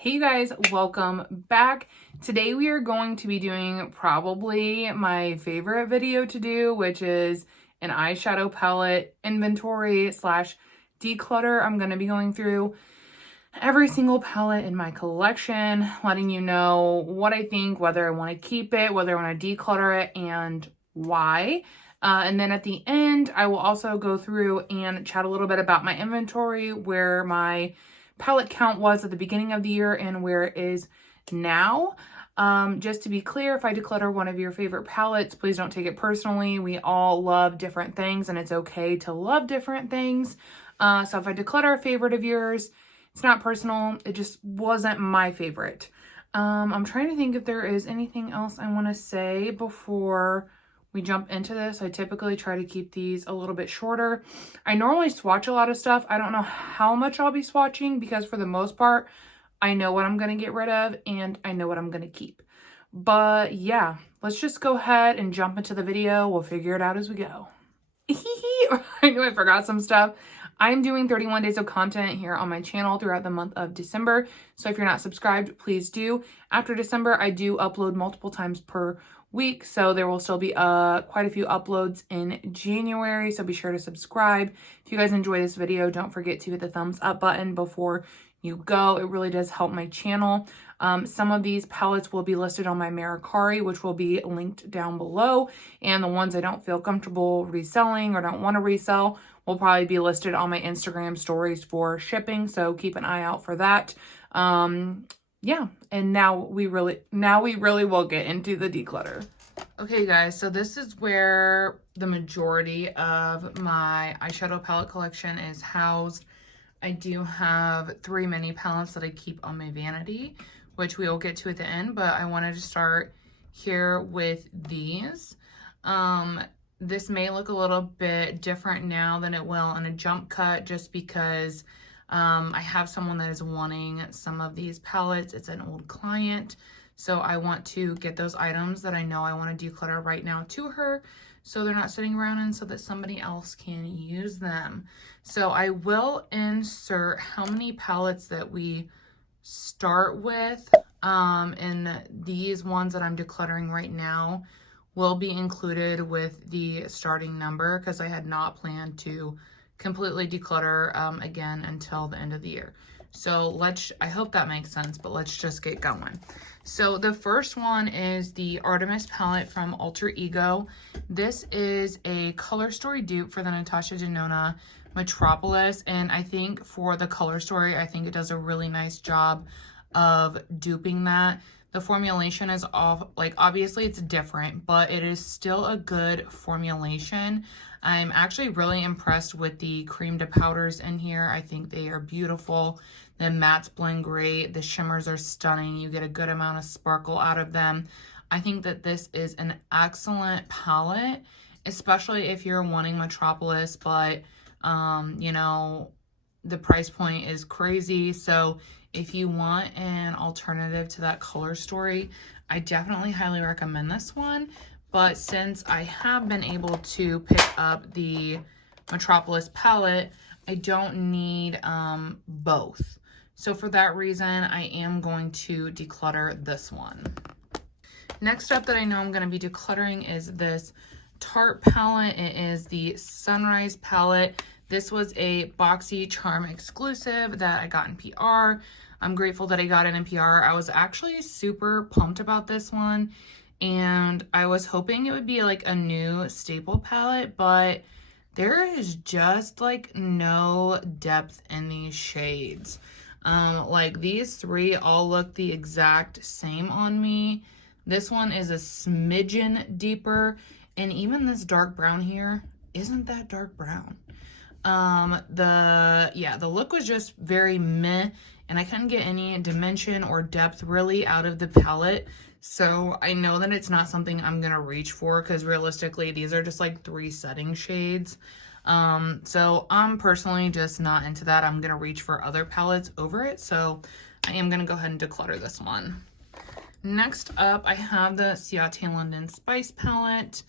Hey you guys, welcome back. Today we are going to be doing probably my favorite video to do, which is an eyeshadow palette inventory slash declutter. I'm going to be going through every single palette in my collection, letting you know what I think, whether I want to keep it, whether I want to declutter it, and why. And then at the end, I will also go through and chat a little bit about my inventory, where my palette count was at the beginning of the year and where it is now. Just to be clear, if I declutter one of your favorite palettes, please don't take it personally. We all love different things and it's okay to love different things. So if I declutter a favorite of yours, it's not personal. It just wasn't my favorite. I'm trying to think if there is anything else I want to say before we jump into this. I typically try to keep these a little bit shorter. I normally swatch a lot of stuff. I don't know how much I'll be swatching because for the most part, I know what I'm going to get rid of and I know what I'm going to keep. But yeah, let's just go ahead and jump into the video. We'll figure it out as we go. I knew I forgot some stuff. I'm doing 31 days of content here on my channel throughout the month of December. So if you're not subscribed, please do. After December, I do upload multiple times per week. So there will still be quite a few uploads in January. So be sure to subscribe. If you guys enjoy this video, don't forget to hit the thumbs up button before you go. It really does help my channel. Some of these palettes will be listed on my Mercari, which will be linked down below. And the ones I don't feel comfortable reselling or don't want to resell will probably be listed on my Instagram stories for shipping. So keep an eye out for that. Yeah, and now we really will get into the declutter. Okay guys, so this is where the majority of my eyeshadow palette collection is housed. I do have 3 mini palettes that I keep on my vanity, which we will get to at the end, but I wanted to start here with these. This may look a little bit different now than it will in a jump cut, just because I have someone that is wanting some of these palettes. It's an old client, so I want to get those items that I know I want to declutter right now to her, so they're not sitting around and so that somebody else can use them. So I will insert how many palettes that we start with, and these ones that I'm decluttering right now will be included with the starting number, because I had not planned to completely declutter again until the end of the year. So I hope that makes sense, but let's just get going. So the first one is the Artemis palette from Alter Ego. This is a Color Story dupe for the Natasha Denona Metropolis, and I think for the Color Story, I think it does a really nice job of duping that. The formulation is off, like obviously it's different, but it is still a good formulation. I'm actually really impressed with the cream to powders in here. I think they are beautiful. The mattes blend great. The shimmers are stunning. You get a good amount of sparkle out of them. I think that this is an excellent palette, especially if you're wanting Metropolis, but you know, the price point is crazy. So if you want an alternative to that Color Story, I definitely highly recommend this one. But since I have been able to pick up the Metropolis palette, I don't need both. So for that reason, I am going to declutter this one. Next up that I know I'm going to be decluttering is this Tarte palette. It is the Sunrise palette. This was a BoxyCharm exclusive that I got in PR. I'm grateful that I got it in PR. I was actually super pumped about this one, and I was hoping it would be like a new staple palette, but there is just like no depth in these shades. Like these 3 all look the exact same on me. This one is a smidgen deeper, and even this dark brown here isn't that dark brown. The look was just very meh, and I couldn't get any dimension or depth really out of the palette. So I know that it's not something I'm gonna reach for, because realistically these are just like 3 setting shades. So I'm personally just not into that. I'm gonna reach for other palettes over it, so I am gonna go ahead and declutter this one. Next up, I have the Ciate London Spice palette,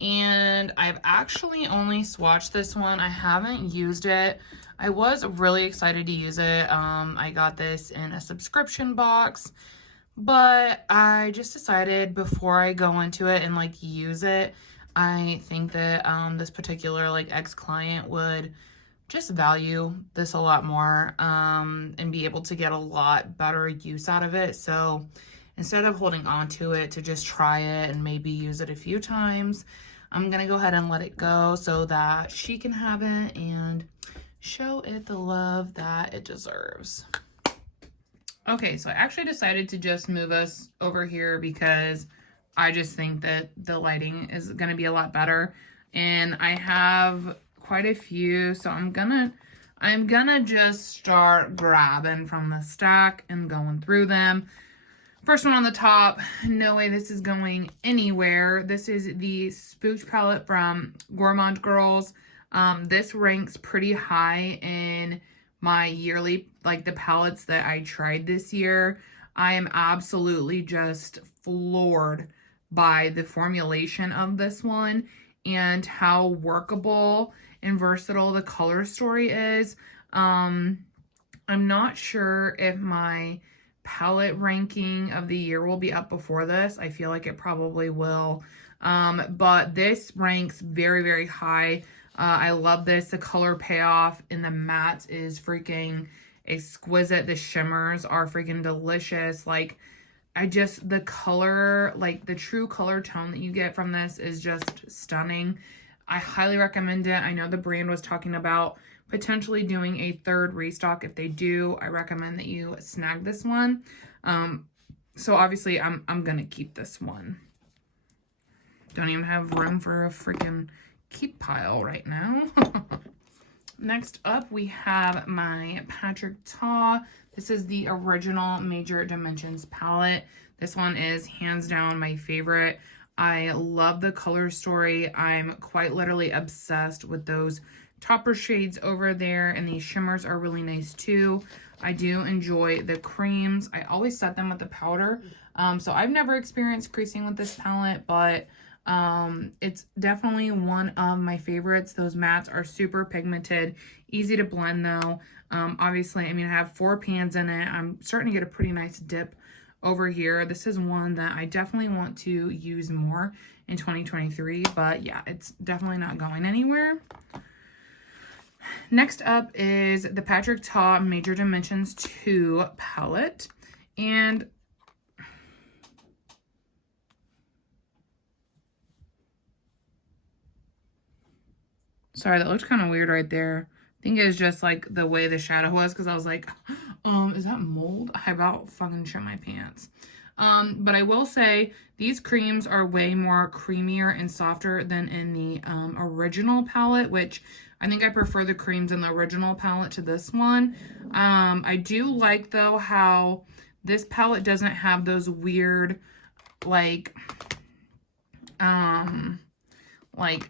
and I've actually only swatched this one. I haven't used it. I was really excited to use it. I got this in a subscription box, but I just decided before I go into it and like use it, I think that this particular like ex-client would just value this a lot more and be able to get a lot better use out of it. So instead of holding on to it to just try it and maybe use it a few times, I'm gonna go ahead and let it go so that she can have it and show it the love that it deserves. Okay, so I actually decided to just move us over here because I just think that the lighting is gonna be a lot better. And I have quite a few, so I'm gonna just start grabbing from the stack and going through them. First one on the top, no way this is going anywhere. This is the Spooch palette from Gourmand Girls. This ranks pretty high in my yearly, like the palettes that I tried this year. I am absolutely just floored by the formulation of this one and how workable and versatile the color story is. I'm not sure if my palette ranking of the year will be up before this. I feel like it probably will. But this ranks very, very high. I love this. The color payoff in the matte is freaking exquisite. The shimmers are freaking delicious. Like, the color, like the true color tone that you get from this is just stunning. I highly recommend it. I know the brand was talking about potentially doing a third restock. If they do, I recommend that you snag this one. So obviously I'm gonna keep this one. Don't even have room for a freaking keep pile right now. Next up, we have my Patrick Ta. This is the original Major Dimensions palette. This one is hands down my favorite. I love the color story. I'm quite literally obsessed with those topper shades over there, and these shimmers are really nice too. I do enjoy the creams. I always set them with the powder. So I've never experienced creasing with this palette, but it's definitely one of my favorites. Those mattes are super pigmented, easy to blend though. Obviously, I mean, I have 4 pans in it. I'm starting to get a pretty nice dip over here. This is one that I definitely want to use more in 2023, but yeah, it's definitely not going anywhere. Next up is the Patrick Ta Major Dimensions 2 palette. And sorry, that looked kind of weird right there. I think it was just like the way the shadow was, because I was like, is that mold? I about fucking shit my pants. But I will say these creams are way more creamier and softer than in the original palette, which I think I prefer the creams in the original palette to this one. I do like though how this palette doesn't have those weird like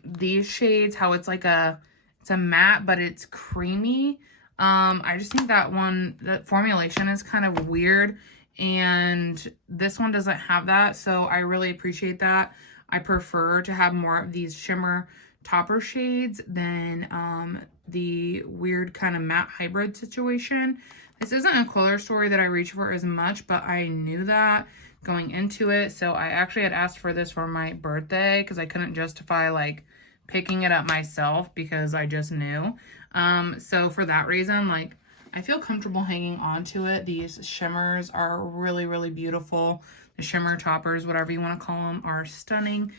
these shades, how it's like it's a matte, but it's creamy. I just think that formulation is kind of weird, and this one doesn't have that, so I really appreciate that. I prefer to have more of these shimmer topper shades than the weird kind of matte hybrid situation. This isn't a color story that I reach for as much, but I knew that going into it, so I actually had asked for this for my birthday because I couldn't justify like picking it up myself because I just knew. So for that reason, like, I feel comfortable hanging on to it. These shimmers are really, really beautiful. The shimmer toppers, whatever you want to call them, are stunning.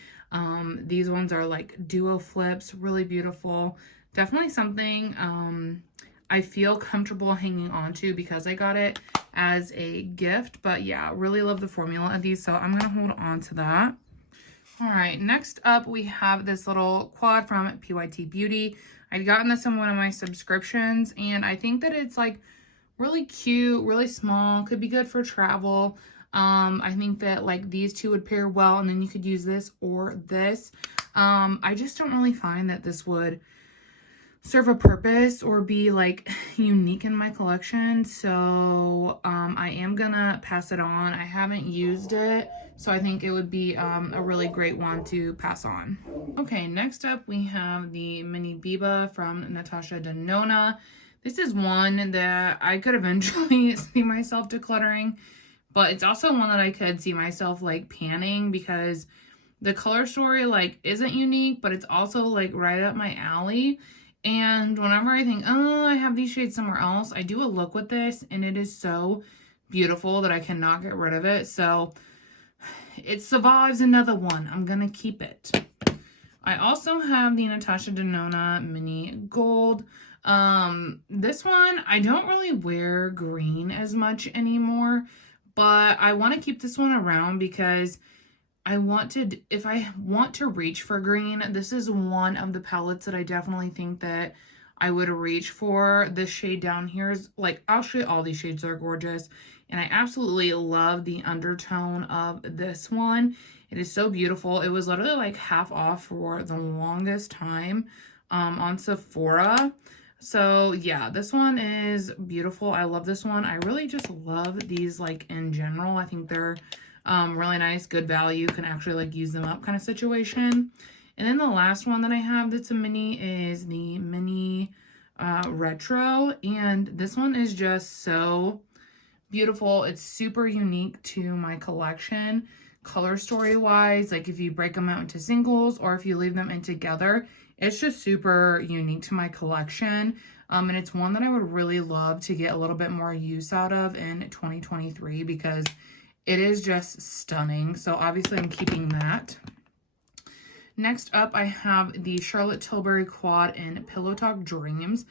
These ones are like duo flips, really beautiful. Definitely something I feel comfortable hanging on to because I got it as a gift. But yeah, really love the formula of these, so I'm going to hold on to that. All right, next up we have this little quad from PYT Beauty. I'd gotten this in one of my subscriptions, and I think that it's like really cute, really small, could be good for travel. I think that like these two would pair well, and then you could use this or this. I just don't really find that this would serve a purpose or be like unique in my collection, so I am gonna pass it on. I haven't used it, so I think it would be a really great one to pass on. Okay, next up we have the Mini Biba from Natasha Denona. This is one that I could eventually see myself decluttering, but it's also one that I could see myself like panning because the color story like isn't unique, but it's also like right up my alley. And whenever I think, oh, I have these shades somewhere else, I do a look with this and it is so beautiful that I cannot get rid of it. So it survives another one. I'm gonna keep it. I also have the Natasha Denona Mini Gold. This one, I don't really wear green as much anymore, but I want to keep this one around because if I want to reach for green, this is one of the palettes that I definitely think that I would reach for. This shade down here is like, I'll show you all these shades are gorgeous. And I absolutely love the undertone of this one. It is so beautiful. It was literally like half off for the longest time on Sephora. So yeah, this one is beautiful. I love this one. I really just love these like in general. I think they're really nice, good value, can actually like use them up kind of situation. And then the last one that I have that's a mini is the Mini Retro. And this one is just so beautiful. It's super unique to my collection. Color story wise, like if you break them out into singles or if you leave them in together, it's just super unique to my collection. And it's one that I would really love to get a little bit more use out of in 2023 because it is just stunning. So obviously I'm keeping that. Next up, I have the Charlotte Tilbury Quad in Pillow Talk Dreams.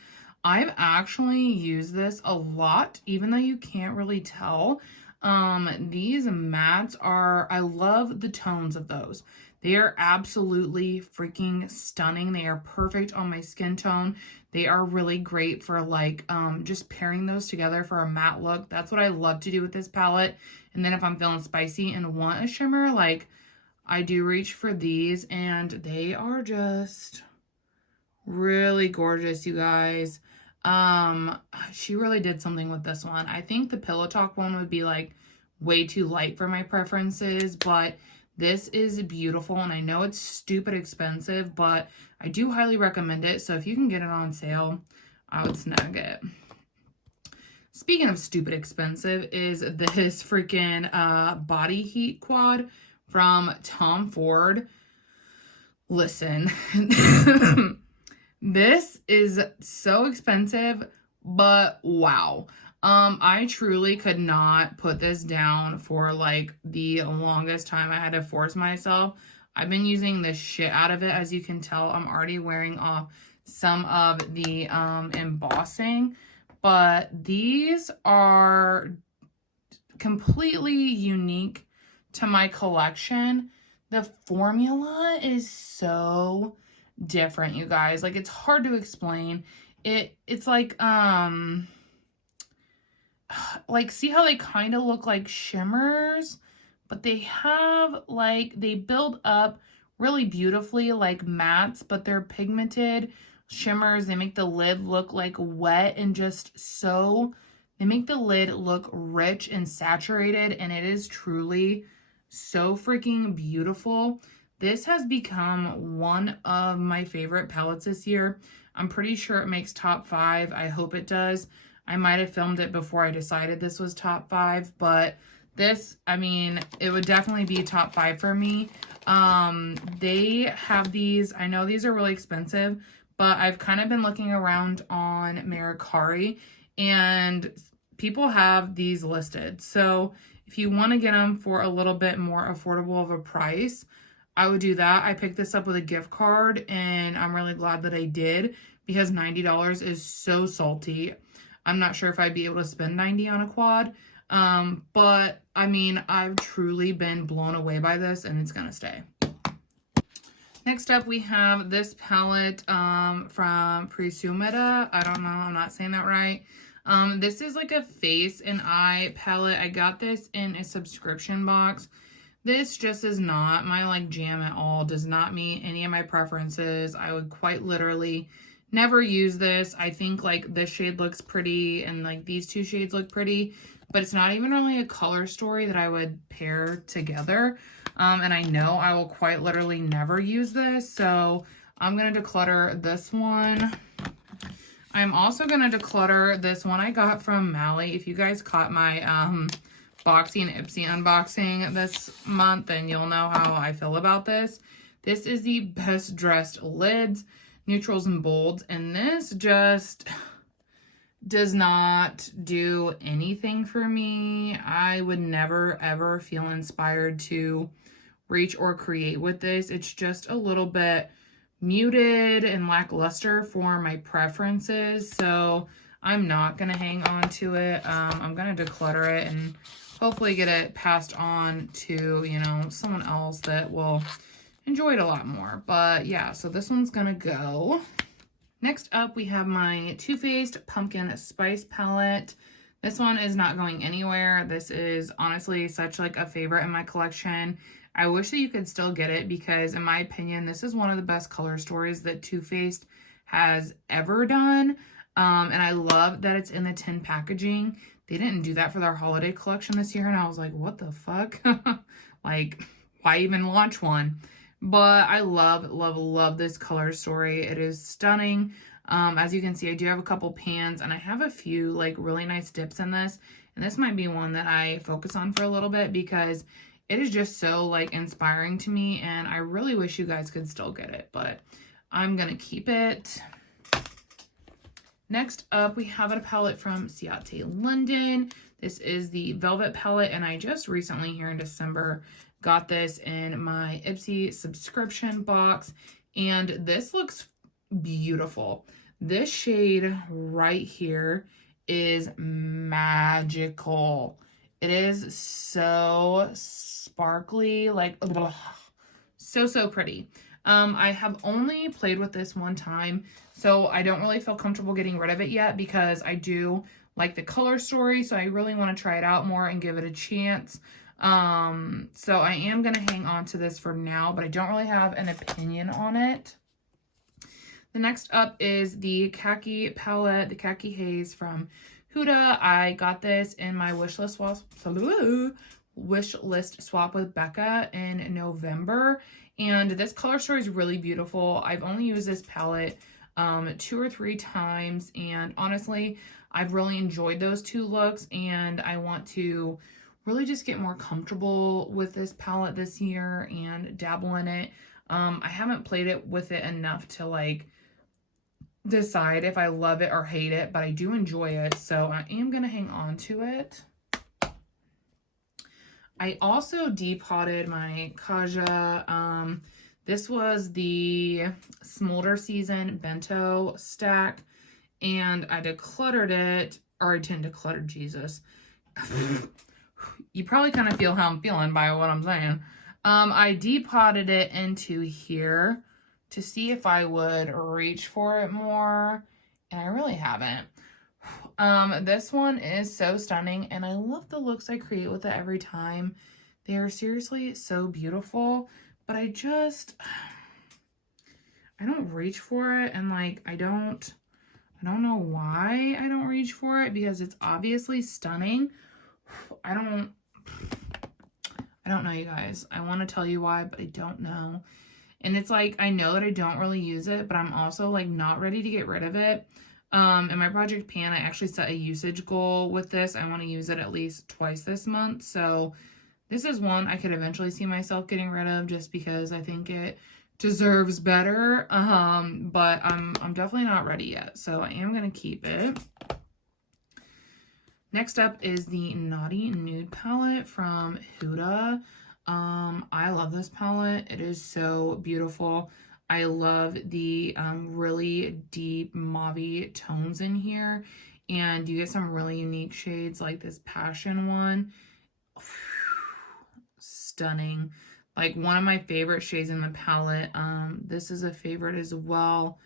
I've actually used this a lot, even though you can't really tell. These mattes are, I love the tones of those. They are absolutely freaking stunning. They are perfect on my skin tone. They are really great for like, just pairing those together for a matte look. That's what I love to do with this palette. And then if I'm feeling spicy and want a shimmer, like I do reach for these and they are just really gorgeous, you guys. She really did something with this one. I think the Pillow Talk one would be like way too light for my preferences, but this is beautiful and I know it's stupid expensive, but I do highly recommend it. So if you can get it on sale, I would snag it. Speaking of stupid expensive is this freaking Body Heat Quad from Tom Ford. Listen, this is so expensive, but wow. I truly could not put this down for like the longest time. I had to force myself. I've been using the shit out of it. As you can tell, I'm already wearing off some of the embossing, but these are completely unique to my collection. The formula is so different, you guys. Like, it's hard to explain. It's like see how they kind of look like shimmers, but they have like, they build up really beautifully like mattes, but they're pigmented shimmers. They make the lid look like wet and just so, they make the lid look rich and saturated, and it is truly so freaking beautiful. This has become one of my favorite palettes this year. I'm pretty sure it makes top 5. I hope it does. I might have filmed it before I decided this was top 5, but this, I mean, it would definitely be top 5 for me. They have these, I know these are really expensive, but I've kind of been looking around on Mercari and people have these listed. So if you want to get them for a little bit more affordable of a price, I would do that. I picked this up with a gift card and I'm really glad that I did because $90 is so salty. I'm not sure if I'd be able to spend $90 on a quad. But I mean, I've truly been blown away by this and it's gonna stay. Next up, we have this palette from Presumida. I don't know, I'm not saying that right. This is like a face and eye palette. I got this in a subscription box. This just is not my like jam at all. Does not meet any of my preferences. I would quite literally never use this. I think like this shade looks pretty and like these two shades look pretty, but it's not even really a color story that I would pair together. And I know I will quite literally never use this. So I'm going to declutter this one. I'm also going to declutter this one I got from Mally. If you guys caught my Boxy and Ipsy unboxing this month, then you'll know how I feel about this. This is the Best Dressed Lids, Neutrals and Bolds, and this just does not do anything for me. I would never ever feel inspired to reach or create with this. It's just a little bit muted and lackluster for my preferences, so I'm not gonna hang on to it. I'm gonna declutter it and hopefully get it passed on to, you know, someone else that will enjoy it a lot more. But yeah, so this one's gonna go. Next up, we have my Too Faced Pumpkin Spice Palette. This one is not going anywhere. This is honestly such like a favorite in my collection. I wish that you could still get it because in my opinion, this is one of the best color stories that Too Faced has ever done. And I love that it's in the tin packaging. They didn't do that for their holiday collection this year. And I was like, what the fuck? Like, why even launch one? But I love, love, love this color story. It is stunning. As you can see, I do have a couple pans and I have a few like really nice dips in this. And this might be one that I focus on for a little bit because it is just so like inspiring to me and I really wish you guys could still get it, but I'm gonna keep it. Next up, we have a palette from Ciate London. This is the Velvet palette and I just recently here in December got this in my Ipsy subscription box and this looks beautiful. This shade right here is magical. It is so sparkly, like so pretty. I have only played with this one time, so I don't really feel comfortable getting rid of it yet because I do like the color story, so I really want to try it out more and give it a chance. So I am going to hang on to this for now, but I don't really have an opinion on it. The next up is the Khaki palette, the Khaki Haze from Huda. I got this in my wish list swap with Becca in November, and this color story is really beautiful. I've only used this palette 2 or 3 times, and honestly, I've really enjoyed those 2 looks, and I want to really just get more comfortable with this palette this year and dabble in it. I haven't played it with it enough to like decide if I love it or hate it, but I do enjoy it, so I am gonna hang on to it. I also depotted my Kaja. This was the Smolder Season Bento stack, and I decluttered it, or I didn't declutter, Jesus. You probably kind of feel how I'm feeling by what I'm saying. I depotted it into here to see if I would reach for it more, and I really haven't. This one is so stunning, and I love the looks I create with it every time. They are seriously so beautiful, but I don't reach for it, and like I don't know why I don't reach for it because it's obviously stunning. I don't know, you guys. I want to tell you why, but I don't know. And it's like, I know that I don't really use it, but I'm also like not ready to get rid of it. In my project pan, I actually set a usage goal with this. I want to use it at least twice this month. So this is one I could eventually see myself getting rid of just because I think it deserves better. But I'm definitely not ready yet. So I am going to keep it. Next up is the Naughty Nude palette from Huda. I love this palette. It is so beautiful. I love the really deep mauve tones in here. And you get some really unique shades like this Passion one. Stunning. Like one of my favorite shades in the palette. This is a favorite as well.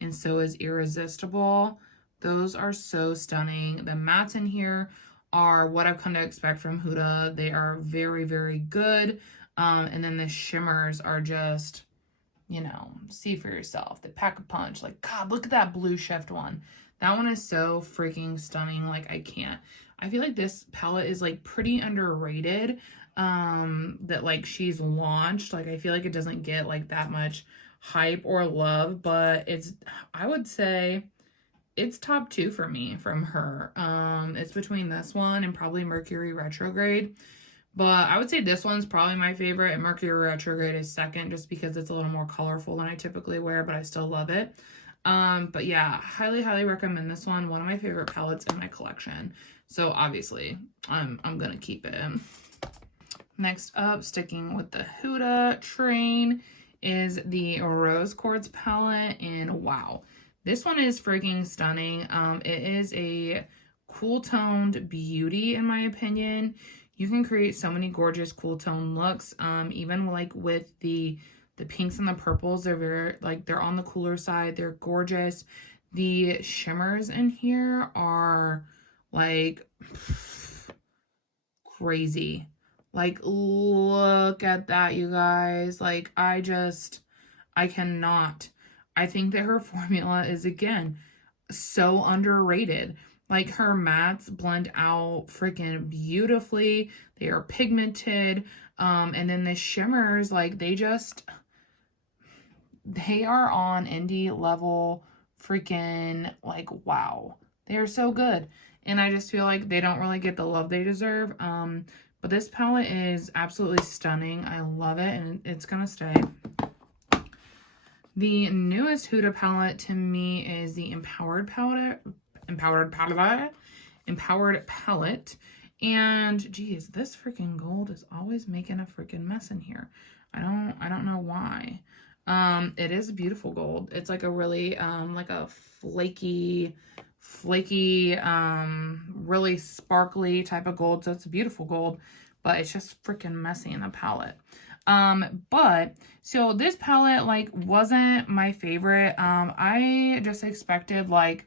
And so is Irresistible. Those are so stunning. The mattes in here are what I've come to expect from Huda. They are very, very good. And then the shimmers are just, you know, see for yourself. They pack a punch. Like, God, look at that Blue Shift one. That one is so freaking stunning. Like, I can't. I feel like this palette is, like, pretty underrated. That, like, she's launched. Like, I feel like it doesn't get, like, that much hype or love. But it's, I would say, it's top 2 for me from her. It's between this one and probably Mercury Retrograde. But I would say this one's probably my favorite, and Mercury Retrograde is second just because it's a little more colorful than I typically wear, but I still love it. But yeah, highly, highly recommend this one. One of my favorite palettes in my collection. So obviously, I'm gonna keep it. Next up, sticking with the Huda train, is the Rose Quartz palette, and wow, this one is freaking stunning. It is a cool toned beauty in my opinion. You can create so many gorgeous cool tone looks, even like with the pinks and the purples. They're very, like, they're on the cooler side. They're gorgeous. The shimmers in here are like crazy. Like, look at that, you guys. Like, I cannot. I think that her formula is, again, so underrated. Like, her mattes blend out freaking beautifully. They are pigmented. And then the shimmers, like, they are on indie level freaking, like, wow. They are so good. And I just feel like they don't really get the love they deserve. But this palette is absolutely stunning. I love it, and it's gonna stay. The newest Huda palette to me is the Empowered palette. And geez, this freaking gold is always making a freaking mess in here. I don't know why. It is beautiful gold. It's like a really like a flaky, really sparkly type of gold. So it's a beautiful gold, but it's just freaking messy in the palette. But so this palette like wasn't my favorite. I just expected like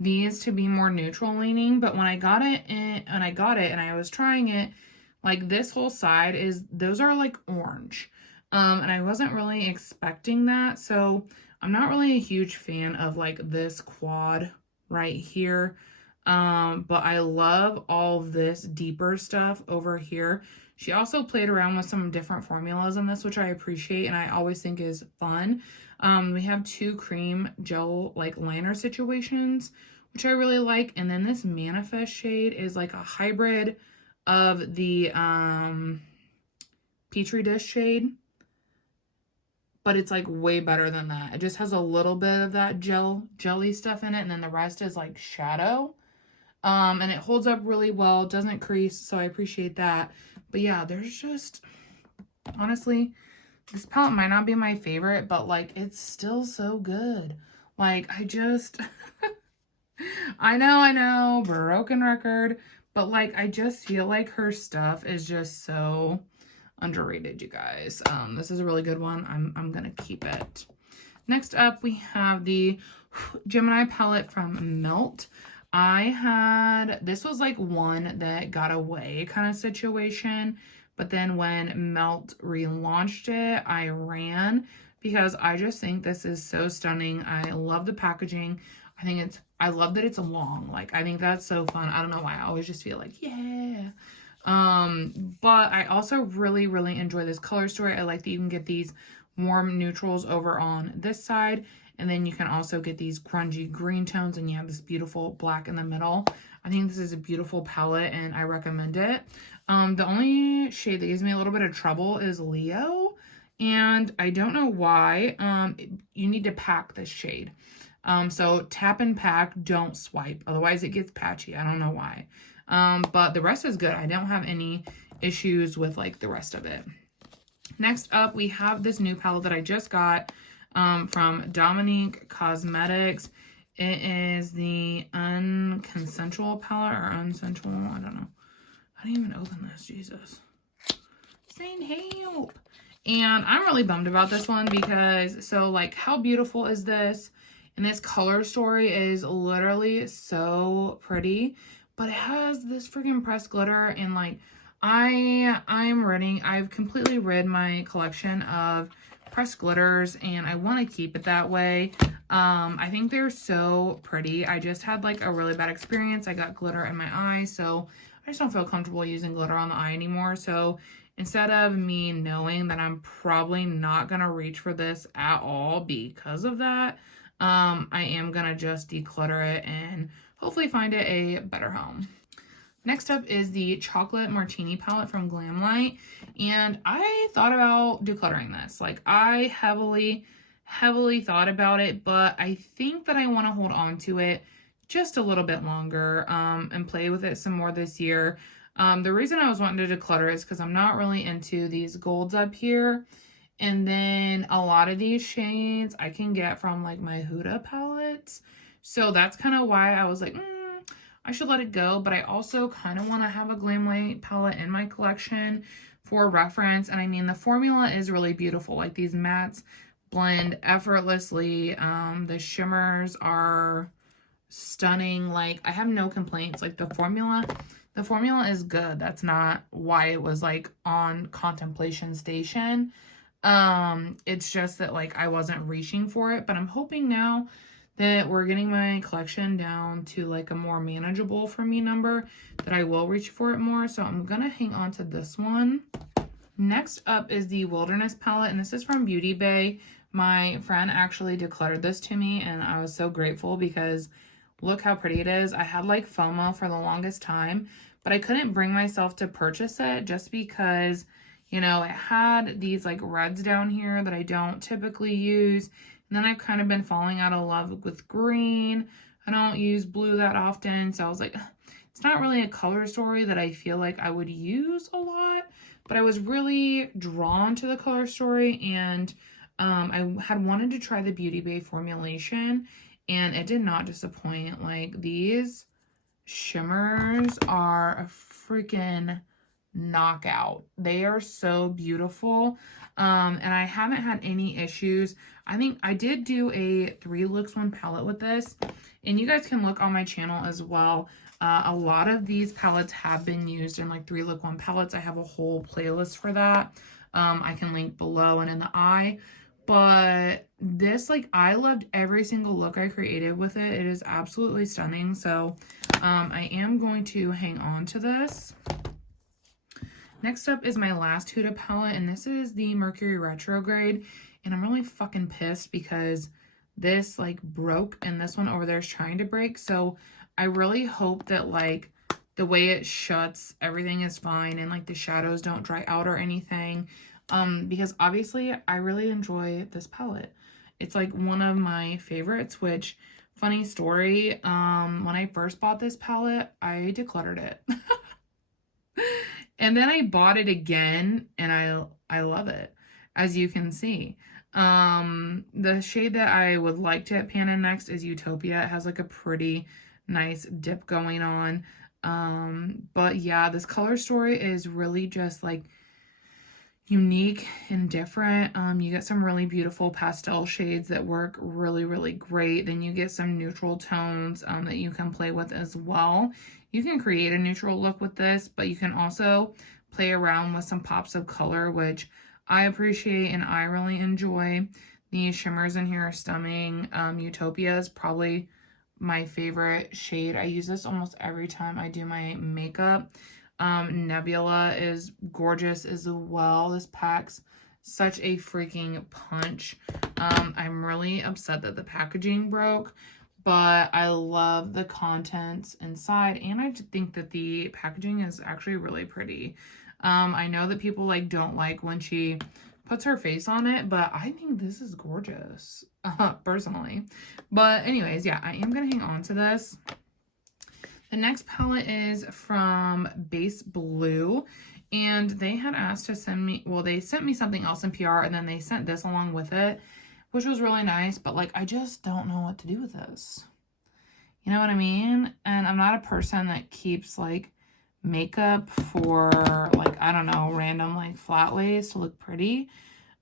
these to be more neutral leaning, but when I got it and I was trying it, like this whole side those are like orange. And I wasn't really expecting that. So I'm not really a huge fan of like this quad right here. But I love all this deeper stuff over here. She also played around with some different formulas in this, which I appreciate and I always think is fun. We have 2 cream gel like liner situations, which I really like. And then this Manifest shade is like a hybrid of the Petri Dish shade, but it's like way better than that. It just has a little bit of that jelly stuff in it, and then the rest is like shadow. And it holds up really well, doesn't crease, so I appreciate that. But yeah, there's just, honestly, this palette might not be my favorite, but like it's still so good. Like I just I know, broken record, but like I just feel like her stuff is just so underrated, you guys. This is a really good one. I'm gonna keep it. Next up, we have the Gemini palette from Melt. This was like one that got away kind of situation, but then when Melt relaunched it, I ran because I just think this is so stunning. I love the packaging. I love that it's long. Like, I think that's so fun. I don't know why. I always just feel like, yeah. But I also really, really enjoy this color story. I like that you can get these warm neutrals over on this side, and then you can also get these grungy green tones, and you have this beautiful black in the middle. I think this is a beautiful palette, and I recommend it. The only shade that gives me a little bit of trouble is Leo, and I don't know why. You need to pack this shade. So tap and pack, don't swipe. Otherwise it gets patchy. I don't know why. But the rest is good. I don't have any issues with like the rest of it. Next up, we have this new palette that I just got from Dominique Cosmetics. It is the Unconsensual palette, or Unsensual. I don't know. I didn't even open this. Jesus. Saying help. And I'm really bummed about this one because, so like, how beautiful is this? And this color story is literally so pretty, but it has this freaking pressed glitter, and like I've completely rid my collection of pressed glitters, and I want to keep it that way. I think they're so pretty. I just had like a really bad experience. I got glitter in my eye, so I just don't feel comfortable using glitter on the eye anymore. So instead of me knowing that I'm probably not gonna reach for this at all because of that, I am gonna just declutter it and hopefully find it a better home. Next up is the Chocolate Martini palette from Glamlight, and I thought about decluttering this. Like, I heavily thought about it, but I think that I want to hold on to it just a little bit longer and play with it some more this year. The reason I was wanting to declutter is because I'm not really into these golds up here. And then a lot of these shades I can get from like my Huda palettes. So that's kind of why I was like, I should let it go. But I also kind of want to have a Glamlight palette in my collection for reference. And I mean, the formula is really beautiful. Like, these mattes blend effortlessly. The shimmers are stunning. Like, I have no complaints. Like, the formula is good. That's not why it was like on contemplation station. It's just that like I wasn't reaching for it, but I'm hoping now that we're getting my collection down to like a more manageable for me number that I will reach for it more. So I'm gonna hang on to this one. Next up is the Wilderness palette, and this is from Beauty Bay. My friend actually decluttered this to me, and I was so grateful because look how pretty it is. I had like FOMO for the longest time, but I couldn't bring myself to purchase it just because, you know, it had these like reds down here that I don't typically use. And then I've kind of been falling out of love with green. I don't use blue that often. So I was like, it's not really a color story that I feel like I would use a lot. But I was really drawn to the color story. And I had wanted to try the Beauty Bay formulation. And it did not disappoint. Like, these shimmers are a freaking knockout. They are so beautiful. And I haven't had any issues. I think I did do a 3 looks 1 palette with this, and you guys can look on my channel as well. A lot of these palettes have been used in like 3 look 1 palettes. I have a whole playlist for that. I can link below and in the eye. But this, like, I loved every single look I created with it. It is absolutely stunning. So I am going to hang on to this. Next up is my last Huda palette, and this is the Mercury Retrograde. And I'm really fucking pissed because this like broke and this one over there is trying to break. So I really hope that like the way it shuts, everything is fine and like the shadows don't dry out or anything. Because obviously I really enjoy this palette. It's like one of my favorites, which, funny story, when I first bought this palette, I decluttered it. And then I bought it again, and I love it, as you can see. The shade that I would like to pan in next is Utopia. It has like a pretty nice dip going on. But yeah, this color story is really just like unique and different. You get some really beautiful pastel shades that work really, really great. Then you get some neutral tones that you can play with as well. You can create a neutral look with this, but you can also play around with some pops of color, which I appreciate and I really enjoy. These shimmers in here are stunning. Utopia is probably my favorite shade. I use this almost every time I do my makeup. Nebula is gorgeous as well. This packs such a freaking punch. I'm really upset that the packaging broke, but I love the contents inside, and I think that the packaging is actually really pretty. I know that people like don't like when she puts her face on it, but I think this is gorgeous, personally. But anyways, yeah, I am gonna hang on to this. The next palette is from Base Blue, and they had asked to send me, well, they sent me something else in PR, and then they sent this along with it, which was really nice, but like, I just don't know what to do with this. You know what I mean? And I'm not a person that keeps like makeup for like, I don't know, random like flat lays to look pretty.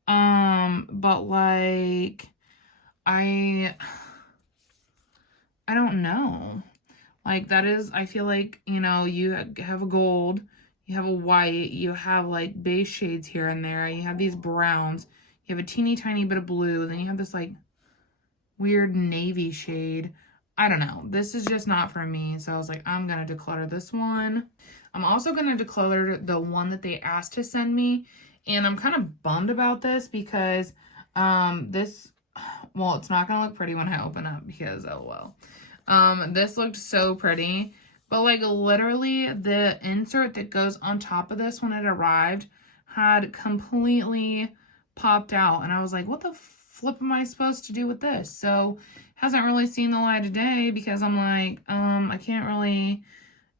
But like, I don't know. Like, that is, I feel like, you know, you have a gold, you have a white, you have like beige shades here and there, you have these browns, you have a teeny tiny bit of blue, then you have this like weird navy shade. I don't know. This is just not for me. So I was like, I'm going to declutter this one. I'm also going to declutter the one that they asked to send me. And I'm kind of bummed about this because this well, it's not gonna look pretty when I open up because LOL. This looked so pretty, but like literally the insert that goes on top of this when it arrived had completely popped out, and I was like, what the flip am I supposed to do with this? So hasn't really seen the light of day because I'm like, I can't really,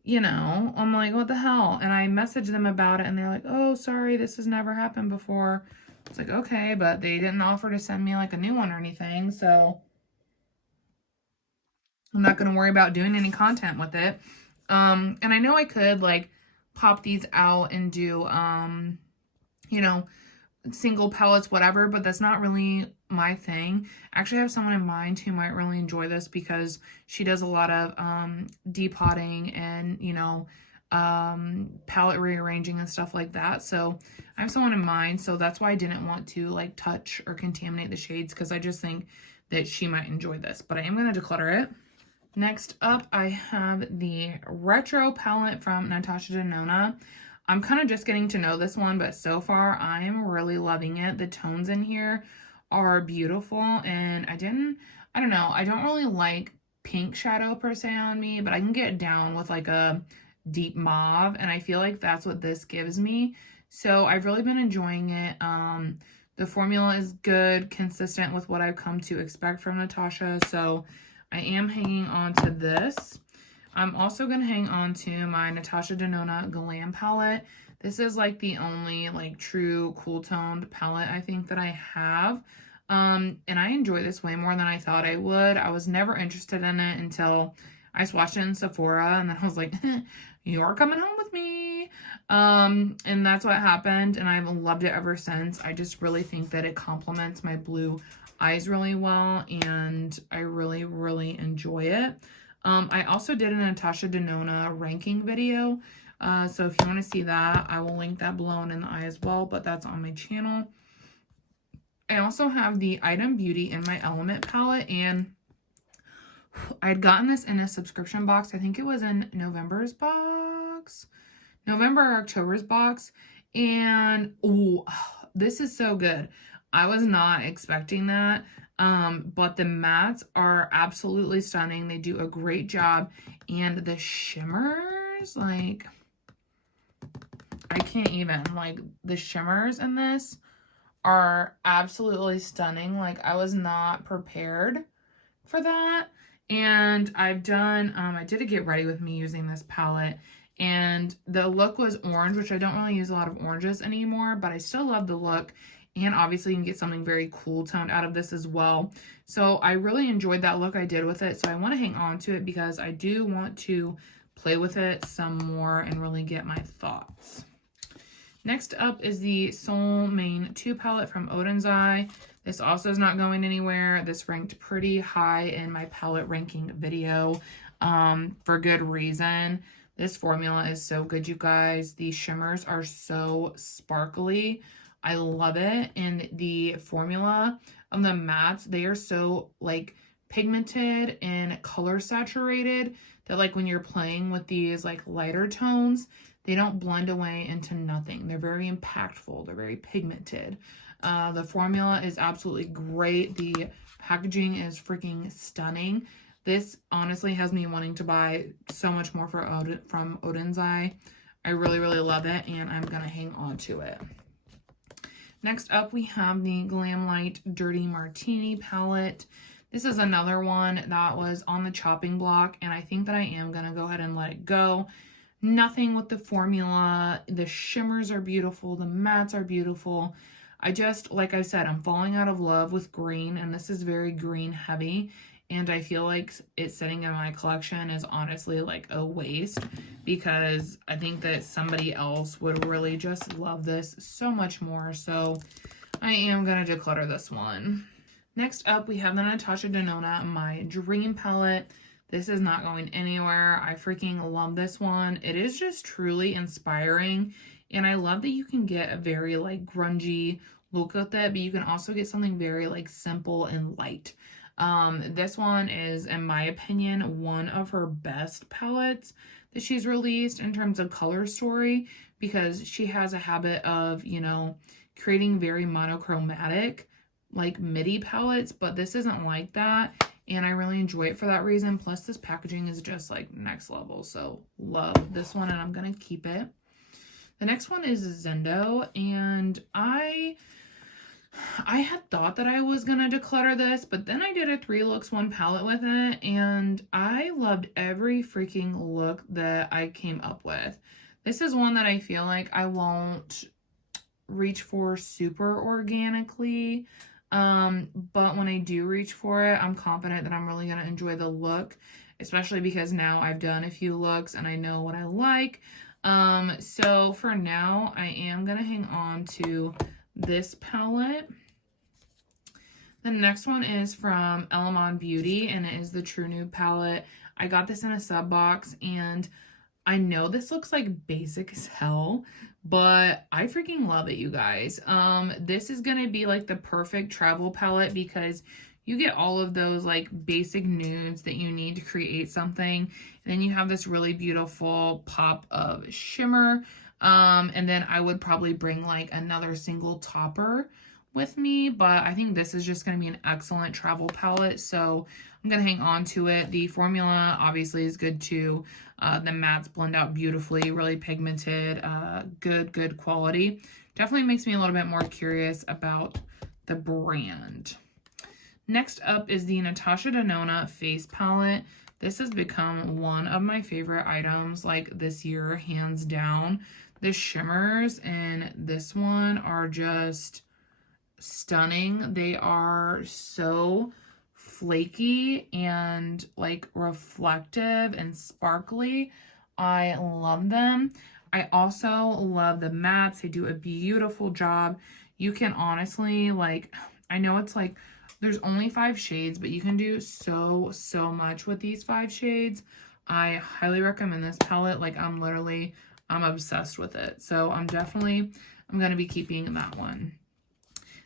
I'm like, what the hell? And I messaged them about it, and they're like, oh, sorry, this has never happened before. It's like, okay, but they didn't offer to send me like a new one or anything, so I'm not going to worry about doing any content with it. And I know I could like pop these out and do, single pellets, whatever, but that's not really my thing. I actually have someone in mind who might really enjoy this because she does a lot of depotting and, palette rearranging and stuff like that. So I have someone in mind, so that's why I didn't want to like touch or contaminate the shades, because I just think that she might enjoy this, but I am going to declutter it. Next up, I have the Retro palette from Natasha Denona. I'm kind of just getting to know this one, but so far I am really loving it. The tones in here are beautiful, and I don't know, I don't really like pink shadow per se on me, but I can get down with like a deep mauve, and I feel like that's what this gives me. So I've really been enjoying it. The formula is good, consistent with what I've come to expect from Natasha, so I am hanging on to this. I'm also going to hang on to my Natasha Denona Glam palette. This is like the only like true cool toned palette I think that I have. And I enjoy this way more than I thought I would. I was never interested in it until I swatched it in Sephora, and then I was like, you're coming home with me. And that's what happened, and I've loved it ever since. I just really think that it complements my blue eyes really well, and I really, really enjoy it. I also did a Natasha Denona ranking video, so if you want to see that, I will link that below and in the eye as well, but that's on my channel. I also have the Odin Beauty in My Element palette, and I'd gotten this in a subscription box. I think it was in November or October's box, and oh, this is so good. I was not expecting that, but the mattes are absolutely stunning. They do a great job, and the shimmers, like, I can't even, like, the shimmers in this are absolutely stunning. Like, I was not prepared for that, and I've done, I did a get ready with me using this palette, and the look was orange, which I don't really use a lot of oranges anymore, but I still love the look. And obviously you can get something very cool toned out of this as well. So I really enjoyed that look I did with it. So I want to hang on to it because I do want to play with it some more and really get my thoughts. Next up is the Soul Mane 2 palette from Odin's Eye. This also is not going anywhere. This ranked pretty high in my palette ranking video for good reason. This formula is so good, you guys. The shimmers are so sparkly. I love it. And the formula of the mattes, they are so like pigmented and color saturated that like when you're playing with these like lighter tones, they don't blend away into nothing. They're very impactful. They're very pigmented. The formula is absolutely great. The packaging is freaking stunning. This honestly has me wanting to buy so much more from Odin's Eye. I really, really love it, and I'm going to hang on to it. Next up, we have the Glam Light Dirty Martini palette. This is another one that was on the chopping block, and I think that I am going to go ahead and let it go. Nothing with the formula. The shimmers are beautiful. The mattes are beautiful. I just, like I said, I'm falling out of love with green, and this is very green heavy. And I feel like it sitting in my collection is honestly like a waste, because I think that somebody else would really just love this so much more. So I am going to declutter this one. Next up, we have the Natasha Denona My Dream palette. This is not going anywhere. I freaking love this one. It is just truly inspiring. And I love that you can get a very like grungy look with it, but you can also get something very like simple and light. This one is, in my opinion, one of her best palettes that she's released in terms of color story, because she has a habit of, creating very monochromatic like midi palettes, but this isn't like that. And I really enjoy it for that reason. Plus this packaging is just like next level. So love this one and I'm going to keep it. The next one is Zendo, and I had thought that I was going to declutter this, but then I did a 3 looks 1 palette with it, and I loved every freaking look that I came up with. This is one that I feel like I won't reach for super organically, but when I do reach for it, I'm confident that I'm really going to enjoy the look, especially because now I've done a few looks and I know what I like. So for now, I am going to hang on to this palette. The next one is from Beauty, and it is the True Nude palette. I got this in a sub box, and I know this looks like basic as hell, but I freaking love it, you guys. This is gonna be like the perfect travel palette because you get all of those like basic nudes that you need to create something, and then you have this really beautiful pop of shimmer. And then I would probably bring like another single topper with me, but I think this is just going to be an excellent travel palette, so I'm going to hang on to it. The formula obviously is good too. The mattes blend out beautifully, really pigmented, good quality. Definitely makes me a little bit more curious about the brand. Next up is the Natasha Denona face palette. This has become one of my favorite items like this year, hands down. The shimmers in this one are just stunning. They are so flaky and like reflective and sparkly. I love them. I also love the mattes. They do a beautiful job. You can honestly, like, I know it's like there's only 5 shades, but you can do so much with these 5 shades. I highly recommend this palette. Like, I'm obsessed with it. So I'm going to be keeping that one.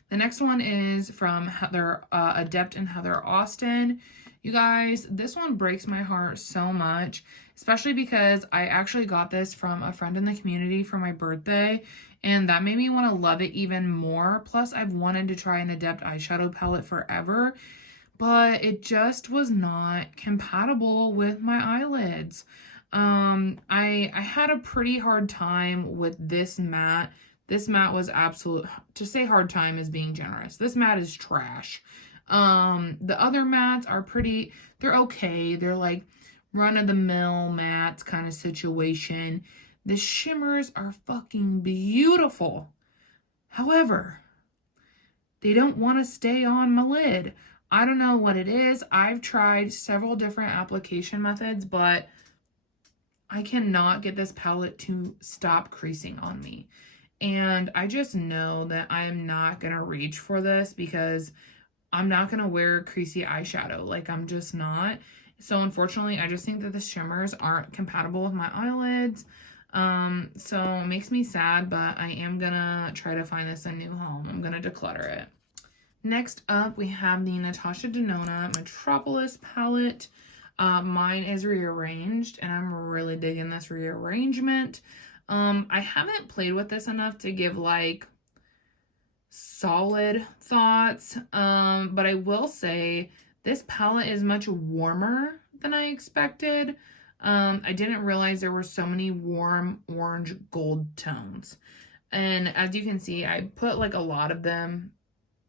The next one is from Heather, Adept and Heather Austin. You guys, this one breaks my heart so much, especially because I actually got this from a friend in the community for my birthday, and that made me want to love it even more. Plus, I've wanted to try an Adept eyeshadow palette forever, but it just was not compatible with my eyelids. I had a pretty hard time with this matte. This matte was to say hard time is being generous. This matte is trash. The other mattes are they're okay. They're like run-of-the-mill mattes kind of situation. The shimmers are fucking beautiful. However, they don't want to stay on my lid. I don't know what it is. I've tried several different application methods, but I cannot get this palette to stop creasing on me. And I just know that I am not going to reach for this because I'm not going to wear creasy eyeshadow. Like, I'm just not. So unfortunately, I just think that the shimmers aren't compatible with my eyelids. So it makes me sad, but I am going to try to find this a new home. I'm going to declutter it. Next up, we have the Natasha Denona Metropolis palette. Mine is rearranged, and I'm really digging this rearrangement. I haven't played with this enough to give like solid thoughts, but I will say this palette is much warmer than I expected. I didn't realize there were so many warm orange gold tones, and as you can see, I put like a lot of them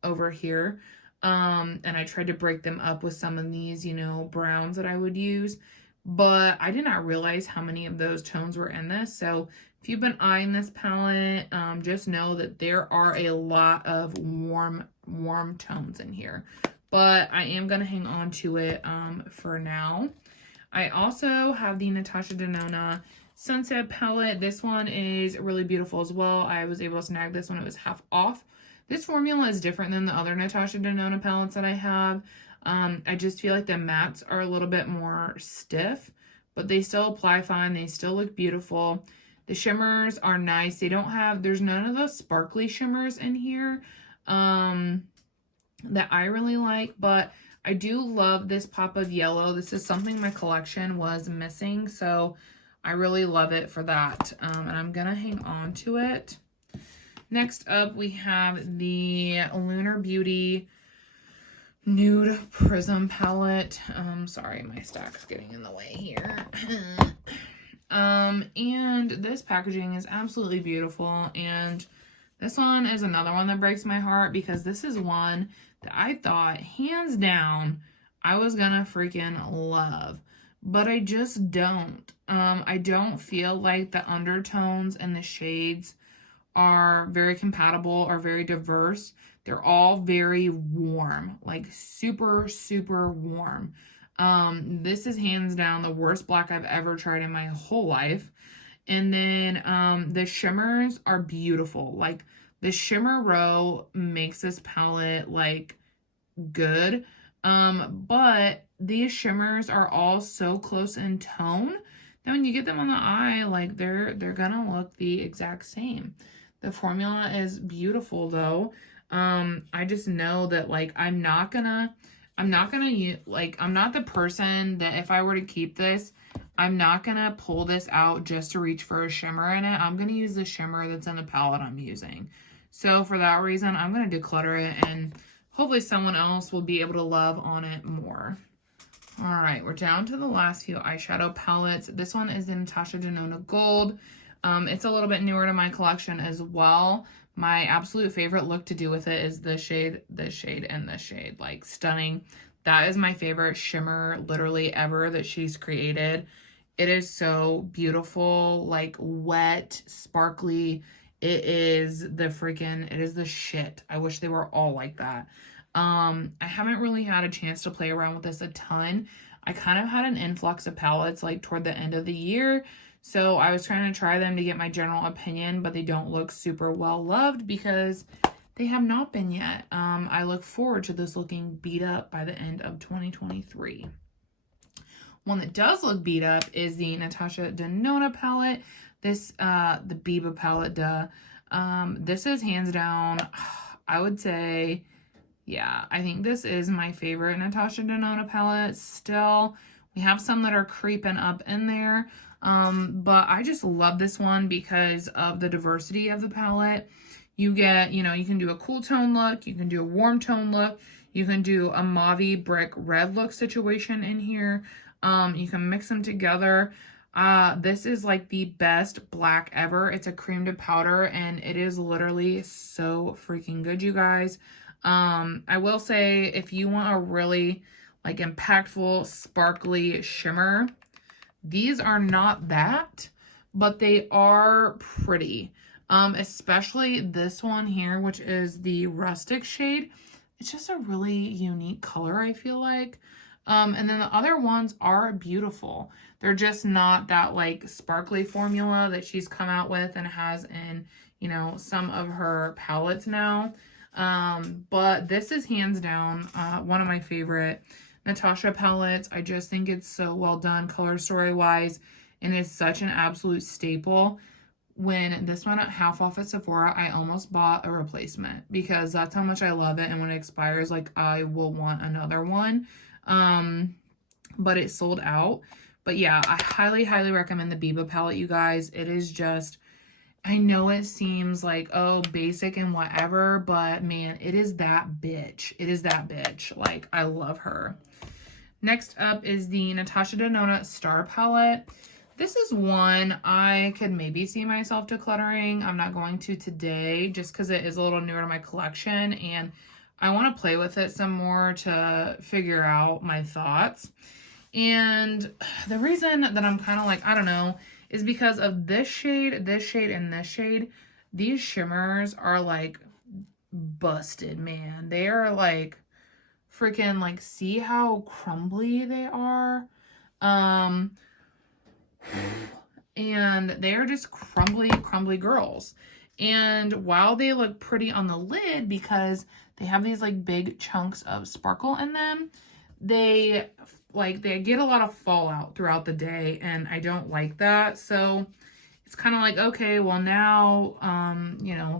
over here, and I tried to break them up with some of these, you know, browns that I would use, but I did not realize how many of those tones were in this. So if you've been eyeing this palette, just know that there are a lot of warm tones in here, but I am going to hang on to it for now. I also have the Natasha Denona Sunset palette. This one is really beautiful as well. I was able to snag this when it was half off. This formula is different than the other Natasha Denona palettes that I have. I just feel like the mattes are a little bit more stiff, but they still apply fine. They still look beautiful. The shimmers are nice. There's none of those sparkly shimmers in here that I really like, but I do love this pop of yellow. This is something my collection was missing, so I really love it for that. And I'm going to hang on to it. Next up, we have the Huda Beauty Nude Prism palette. Sorry, my stack's getting in the way here. And this packaging is absolutely beautiful, and this one is another one that breaks my heart because this is one that I thought, hands down, I was gonna freaking love, but I just don't. I don't feel like the undertones and the shades are very compatible or very diverse. They're all very warm, like super, super warm. This is hands down the worst black I've ever tried in my whole life. And then the shimmers are beautiful. Like the shimmer row makes this palette like good. But these shimmers are all so close in tone that when you get them on the eye, like they're gonna look the exact same. The formula is beautiful though. I just know that like I'm not the person that if I were to keep this, I'm not gonna pull this out just to reach for a shimmer in it. I'm gonna use the shimmer that's in the palette I'm using. So for that reason, I'm gonna declutter it and hopefully someone else will be able to love on it more. All right, we're down to the last few eyeshadow palettes. This one is the Natasha Denona Gold. It's a little bit newer to my collection as well. My absolute favorite look to do with it is the shade, and the shade. Like, stunning. That is my favorite shimmer literally ever that she's created. It is so beautiful, like wet, sparkly. It is the shit. I wish they were all like that. I haven't really had a chance to play around with this a ton. I kind of had an influx of palettes like toward the end of the year. So I was trying to try them to get my general opinion, but they don't look super well loved because they have not been yet. I look forward to this looking beat up by the end of 2023. One that does look beat up is the Natasha Denona palette. This, the Biba palette, this is hands down, I would say, yeah, I think this is my favorite Natasha Denona palette still. We have some that are creeping up in there. But I just love this one because of the diversity of the palette. You get, you can do a cool tone look, you can do a warm tone look, you can do a mauvey brick red look situation in here. You can mix them together. This is like the best black ever. It's a cream to powder and it is literally so freaking good, you guys. I will say if you want a really like impactful, sparkly shimmer, these are not that, but they are pretty. Especially this one here, which is the rustic shade. It's just a really unique color, I feel like. And then the other ones are beautiful. They're just not that like sparkly formula that she's come out with and has in, some of her palettes now. But this is hands down one of my favorite Natasha palettes. I just think it's so well done color story wise, and it's such an absolute staple. When this went at half off at Sephora, I almost bought a replacement because that's how much I love it, and when it expires, like, I will want another one. But it sold out. But yeah, I highly, highly recommend the Biba palette, you guys. It is just, I know it seems like, oh, basic and whatever, but man, it is that bitch. It is that bitch. Like, I love her. Next up is the Natasha Denona Star palette. This is one I could maybe see myself decluttering. I'm not going to today just because it is a little newer to my collection and I want to play with it some more to figure out my thoughts. And the reason that I'm kind of like, I don't know, is because of this shade, and this shade. These shimmers are like busted, man. They are like freaking, like, see how crumbly they are? And they are just crumbly girls. And while they look pretty on the lid because they have these like big chunks of sparkle in them, they get a lot of fallout throughout the day, and I don't like that. So it's kind of like, okay, well now,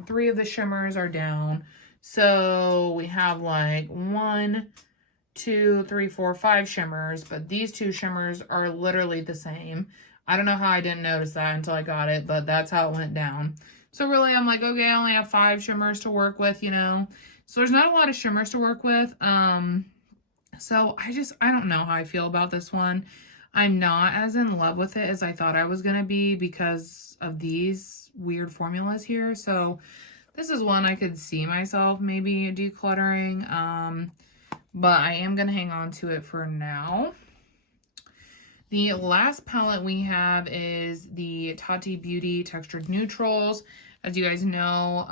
3 of the shimmers are down. So we have like 1, 2, 3, 4, 5 shimmers, but these 2 shimmers are literally the same. I don't know how I didn't notice that until I got it, but that's how it went down. So really, I'm like, okay, I only have 5 shimmers to work with, you know. So there's not a lot of shimmers to work with. So I don't know how I feel about this one. I'm not as in love with it as I thought I was going to be because of these weird formulas here. So this is one I could see myself maybe decluttering. But I am going to hang on to it for now. The last palette we have is the Huda Beauty Textured Neutrals. As you guys know,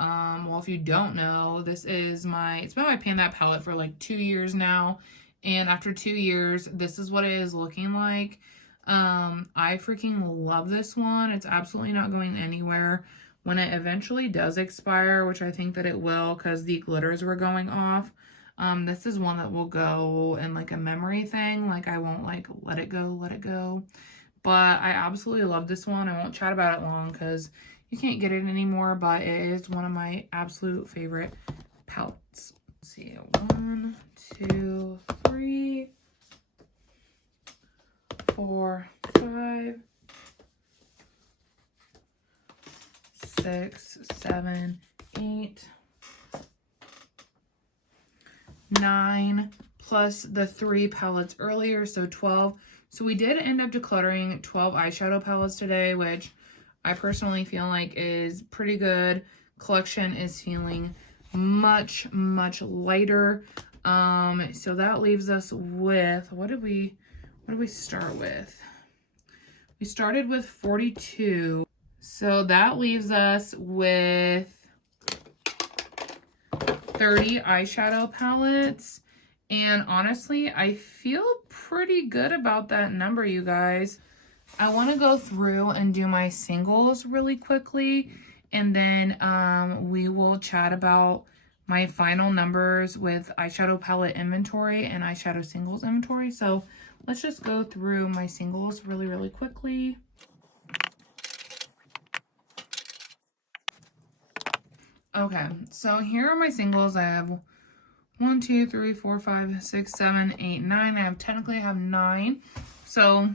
well, if you don't know, this is it's been my Pan That palette for like 2 years now. And after 2 years, this is what it is looking like. I freaking love this one. It's absolutely not going anywhere. When it eventually does expire, which I think that it will because the glitters were going off, this is one that will go in like a memory thing. Like I won't like let it go. But I absolutely love this one. I won't chat about it long because you can't get it anymore, but it is one of my absolute favorite palettes. Let's see, 1, 2, 3, 4, 5, 6, 7, 8, 9, plus the 3 palettes earlier, so 12. So we did end up decluttering 12 eyeshadow palettes today, which I personally feel like is pretty good. Collection is feeling much, much lighter. So that leaves us with, what did we start with? We started with 42. So that leaves us with 30 eyeshadow palettes. And honestly, I feel pretty good about that number, you guys. I want to go through and do my singles really quickly. And then we will chat about my final numbers with eyeshadow palette inventory and eyeshadow singles inventory. So let's just go through my singles really, really quickly. Okay, so here are my singles. I have 1, 2, 3, 4, 5, 6, 7, 8, 9. I have 9. So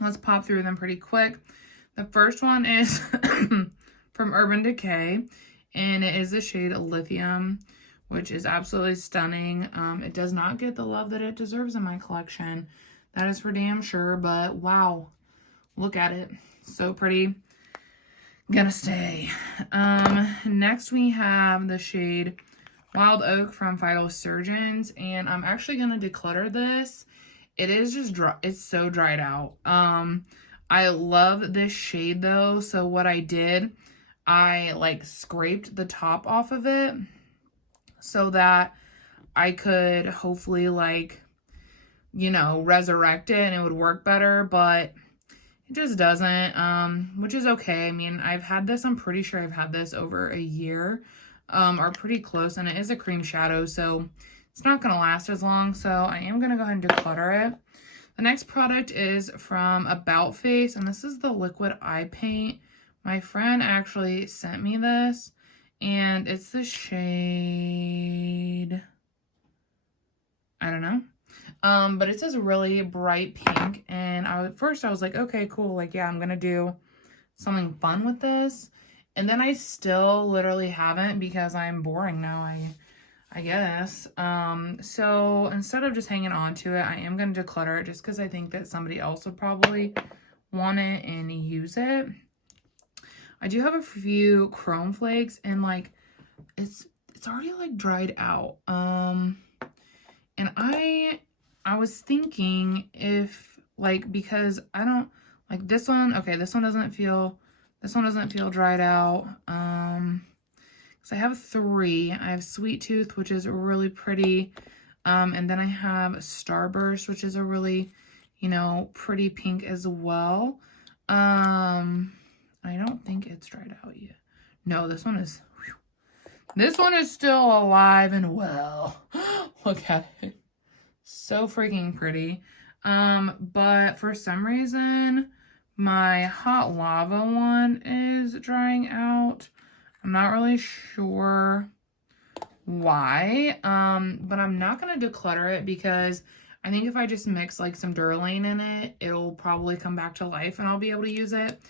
let's pop through them pretty quick. The first one is from Urban Decay, and it is the shade Lithium, which is absolutely stunning. It does not get the love that it deserves in my collection. That is for damn sure, but wow, look at it. So pretty. Gonna stay. Next we have the shade Wild Oak from Vital Surgeons, and I'm actually gonna declutter this. It is just dry. It's so dried out. I love this shade though, so what I did, I like scraped the top off of it so that I could hopefully like, you know, resurrect it and it would work better, but it just doesn't, which is okay. I mean, I've had this, I'm pretty sure I've had this over a year, or pretty close, and it is a cream shadow, so it's not going to last as long, so I am going to go ahead and declutter it. The next product is from About Face, and this is the liquid eye paint. My friend actually sent me this, and it's the shade, I don't know. But it's this really bright pink, and at first I was like, okay, cool, like, yeah, I'm gonna do something fun with this, and then I still literally haven't because I'm boring now, I guess. So instead of just hanging on to it, I am gonna declutter it just because I think that somebody else would probably want it and use it. I do have a few chrome flakes, and like, it's already like dried out, and I was thinking if, like, because I don't, like this one, okay, this one doesn't feel dried out, because I have 3. I have Sweet Tooth, which is really pretty, and then I have Starburst, which is a really, you know, pretty pink as well. I don't think it's dried out yet. No, this one is, whew, this one is still alive and well. Look at it. So freaking pretty. But for some reason, my Hot Lava one is drying out. I'm not really sure why. But I'm not going to declutter it because I think if I just mix like some Durlane in it, it'll probably come back to life and I'll be able to use it.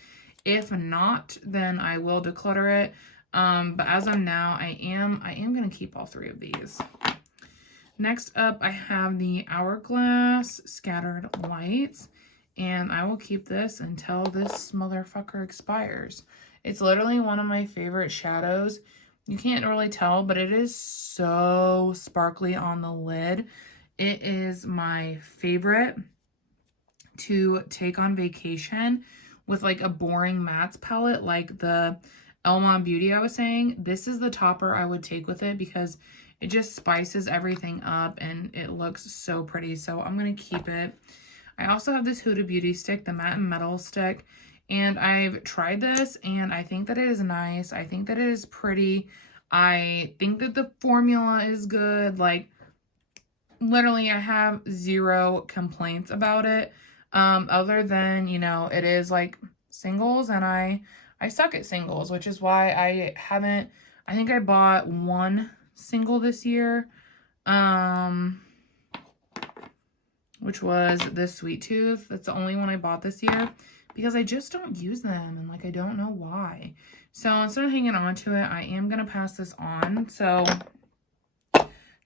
If not, then I will declutter it. But as of now, I am going to keep all 3 of these. Next up, I have the Hourglass Scattered Lights, and I will keep this until this motherfucker expires. It's literally one of my favorite shadows. You can't really tell, but it is so sparkly on the lid. It is my favorite to take on vacation with like a boring mattes palette like the Beauty I was saying. This is the topper I would take with it because it just spices everything up and it looks so pretty. So I'm going to keep it. I also have this Huda Beauty stick, the matte and metal stick. And I've tried this and I think that it is nice. I think that it is pretty. I think that the formula is good. Like, literally, I have 0 complaints about it. Other than, you know, it is like singles and I suck at singles, which is why I think I bought 1 single this year, which was this Sweet Tooth. That's the only one I bought this year because I just don't use them and like I don't know why. So instead of hanging on to it, I am gonna pass this on. So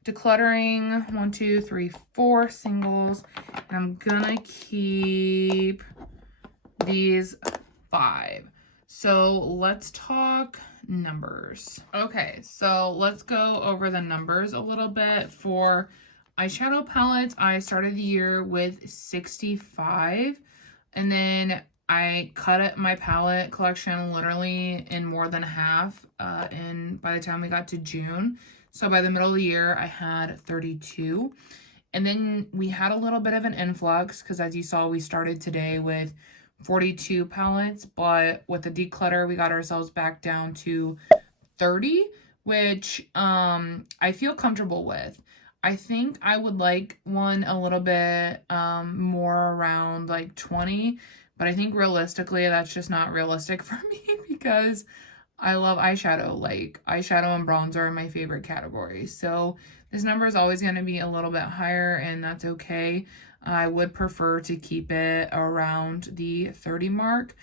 decluttering 1, 2, 3, 4 singles, and I'm gonna keep these 5. So let's talk numbers. Okay, so let's go over the numbers a little bit. For eyeshadow palettes, I started the year with 65, and then I cut my palette collection literally in more than half by the time we got to June. So by the middle of the year, I had 32. And then we had a little bit of an influx because as you saw, we started today with 42 palettes, but with the declutter, we got ourselves back down to 30, which I feel comfortable with. I think I would like one a little bit more around like 20, but I think realistically, that's just not realistic for me because I love eyeshadow. Like, eyeshadow and bronzer are my favorite categories. So this number is always going to be a little bit higher, and that's okay. I would prefer to keep it around the 30 mark.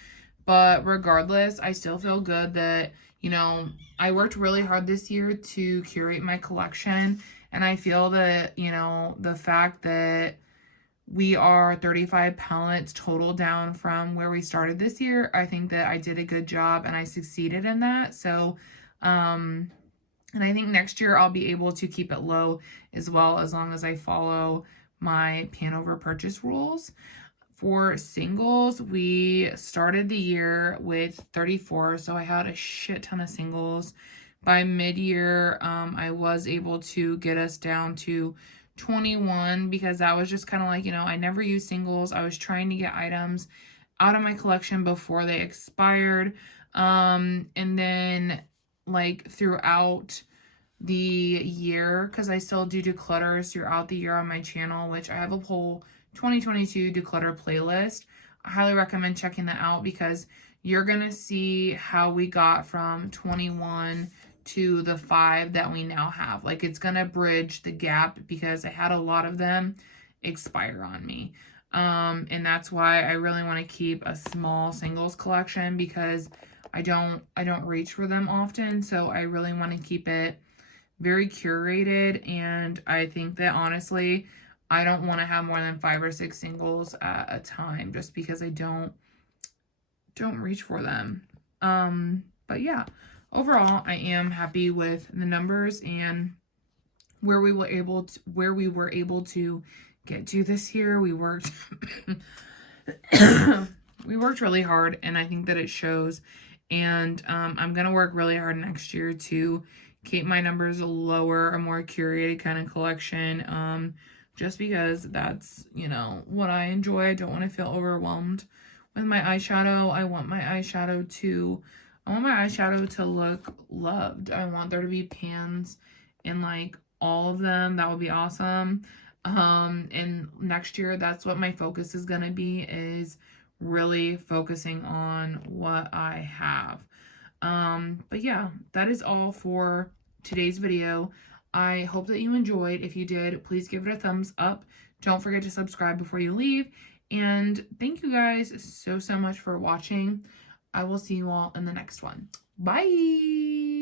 But regardless, I still feel good that, you know, I worked really hard this year to curate my collection. And I feel that, you know, the fact that we are 35 palettes total down from where we started this year, I think that I did a good job and I succeeded in that. So, and I think next year I'll be able to keep it low as well, as long as I follow my pan over purchase rules. For singles, we started the year with 34, so I had a shit ton of singles. By mid-year, I was able to get us down to 21 because that was just kind of like, you know, I never used singles. I was trying to get items out of my collection before they expired. And then like throughout the year, because I still do declutters throughout the year on my channel, which I have a whole 2022 declutter playlist. I highly recommend checking that out because you're gonna see how we got from 21 to the 5 that we now have. Like, it's gonna bridge the gap because I had a lot of them expire on me. And that's why I really want to keep a small singles collection because I don't reach for them often. So I really want to keep it very curated, and I think that honestly, I don't want to have more than 5 or 6 singles at a time just because I don't reach for them. But yeah, overall, I am happy with the numbers and where we were able to get to this year. We worked we worked really hard, and I think that it shows. And I'm gonna work really hard next year to keep my numbers lower, a more curated kind of collection, just because that's, you know, what I enjoy. I don't want to feel overwhelmed with my eyeshadow. I want my eyeshadow to look loved. I want there to be pans in like all of them. That would be awesome. And next year, that's what my focus is gonna be, is really focusing on what I have. But yeah, that is all for today's video. I hope that you enjoyed. If you did, please give it a thumbs up. Don't forget to subscribe before you leave. And thank you guys so much for watching. I will see you all in the next one. Bye!